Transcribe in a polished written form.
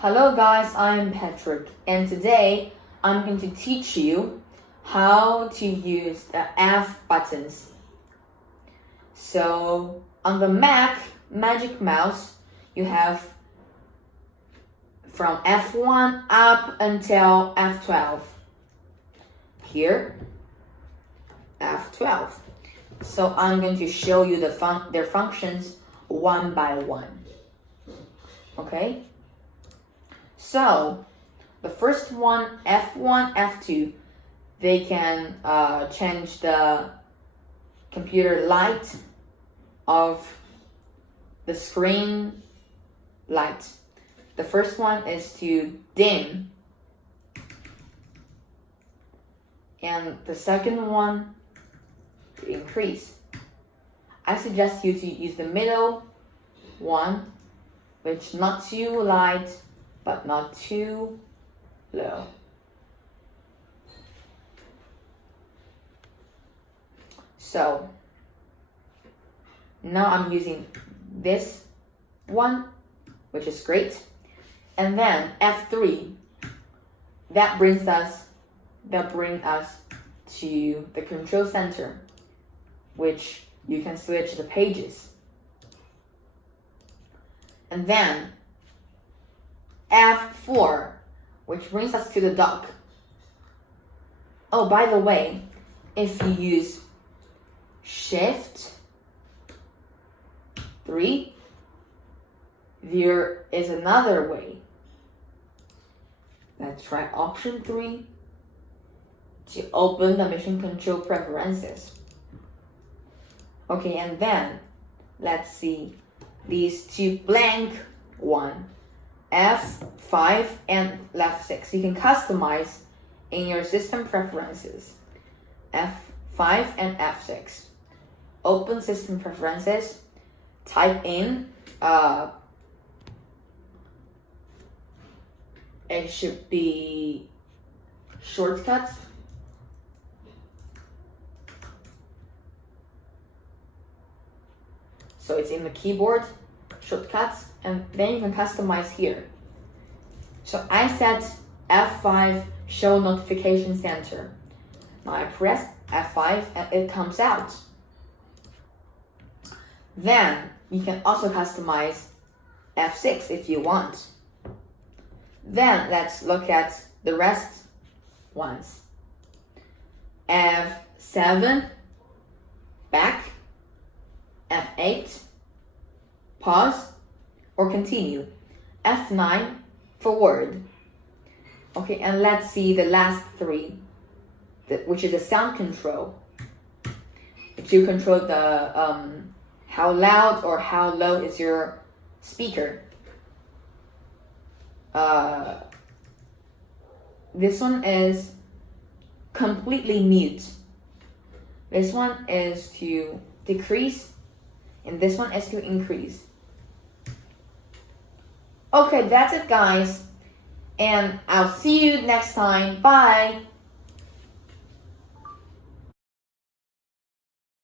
Hello guys, I'm Patrick, and today I'm going to teach you how to use the F buttons. So on the Mac Magic Mouse, you have from F1 up until F12. Here, F12. So I'm going to show you their functions one by one. Okay? So, the first one, F1, F2, they can change the computer light of the screen light. The first one is to dim, and the second one to increase. I suggest you to use the middle one, which not too light but not too low. So now I'm using this one, which is great. And then F3, that brings us to the control center, which you can switch the pages. And then F4, which brings us to the dock. Oh, by the way, if you use Shift 3, there is another way. Let's try Option 3 to open the mission control preferences. Okay, and then let's see these two blank one. F5 and F6. You can customize in your system preferences. F5 and F6. Open system preferences. Type in it should be shortcuts. So it's in the keyboard, shortcuts, and then you can customize here. So I set F5 show notification center. Now I press F5 and it comes out. Then you can also customize F6 if you want. Then let's look at the rest ones. F7 back, F8 pause or continue, F9 forward. Okay, and let's see the last three, which is the sound control. To control the how loud or how low is your speaker. This one is completely mute. This one is to decrease, and this one is to increase. Okay, that's it guys, and I'll see you next time. Bye!